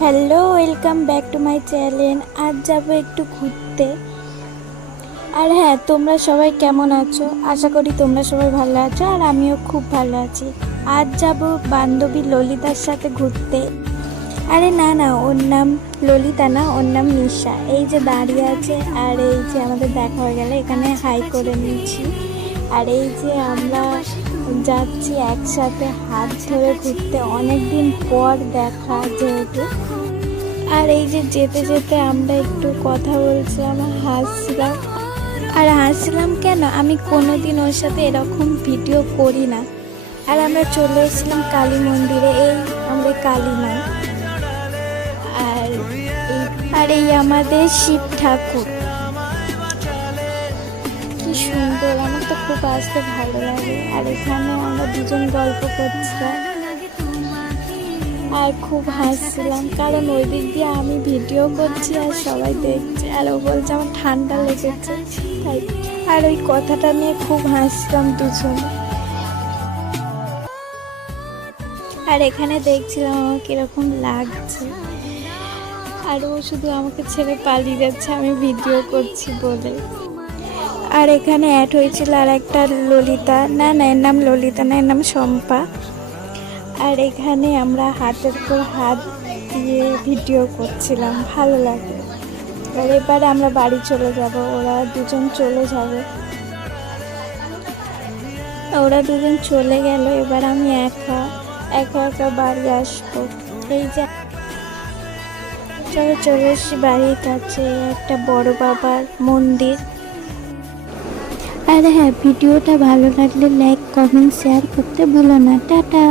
Hello, welcome back to my channel. আজ যাব একটু ঘুরতে। আর হ্যাঁ, তোমরা সবাই কেমন আছো? আশা করি তোমরা সবাই ভালো আছো, আর আমিও খুব ভালো আছি। আজ যাব বান্ধবী ললিতার সাথে ঘুরতে। আরে না না, ওর নাম ললিতা না, ওর নাম নিশা। এই যে দাঁড়িয়ে আছে, আর এই যে আমাদের দেখা হয়ে গেল, এখানে হাই করে নিয়েছি। আর এই যে আমরা যাচ্ছি একসাথে হাত ধরে ঘুরতে, অনেক দিন পর দেখা যেহেতু। আর এই যে যেতে যেতে আমরা একটু কথা বলছিলাম, হাসছিলাম। আর হাসছিলাম কেন, আমি কোনোদিন ওর সাথে এরকম ভিডিও করি না। আর আমরা চলে এসেছিলাম কালী মন্দিরে, এই আমাদের কালী মা। আর এই আমাদের শিব ঠাকুর, কি সুন্দর, আমার তো খুব আসতে ভালো লাগে। আর এখানে আমরা দুজন গল্প করছিলাম আর খুব হাসছিলাম, কারণ ওই দিক দিয়ে আমি ভিডিও করছি আর সবাই দেখছে, আর ও বলছে আমার ঠান্ডা লেগেছে তাই। আর ওই কথাটা নিয়ে খুব হাসছিলাম দুজন। আর এখানে দেখছিলাম আমার কিরকম লাগছে, আর ও শুধু আমাকে ছেড়ে পালিয়ে যাচ্ছে আমি ভিডিও করছি বলে। আর এখানে অ্যাড হয়েছিল আর একটা ললিতা, না না এর নাম ললিতা না, এর নাম শম্পা। আর এখানে আমরা হাতের পর হাত দিয়ে ভিডিও করছিলাম, ভালো লাগে। আর এবারে আমরা বাড়ি চলে যাব, ওরা দুজন চলে যাবে। ওরা দুজন চলে গেল, এবার আমি একা একা বাড়ি আসবো। এই যে চলে এসছি বাড়ির কাছে, একটা বড় বাবার মন্দির। আর হ্যাঁ, ভিডিওটা ভালো লাগলে লাইক, কমেন্ট, শেয়ার করতে ভুলো না। টাটা।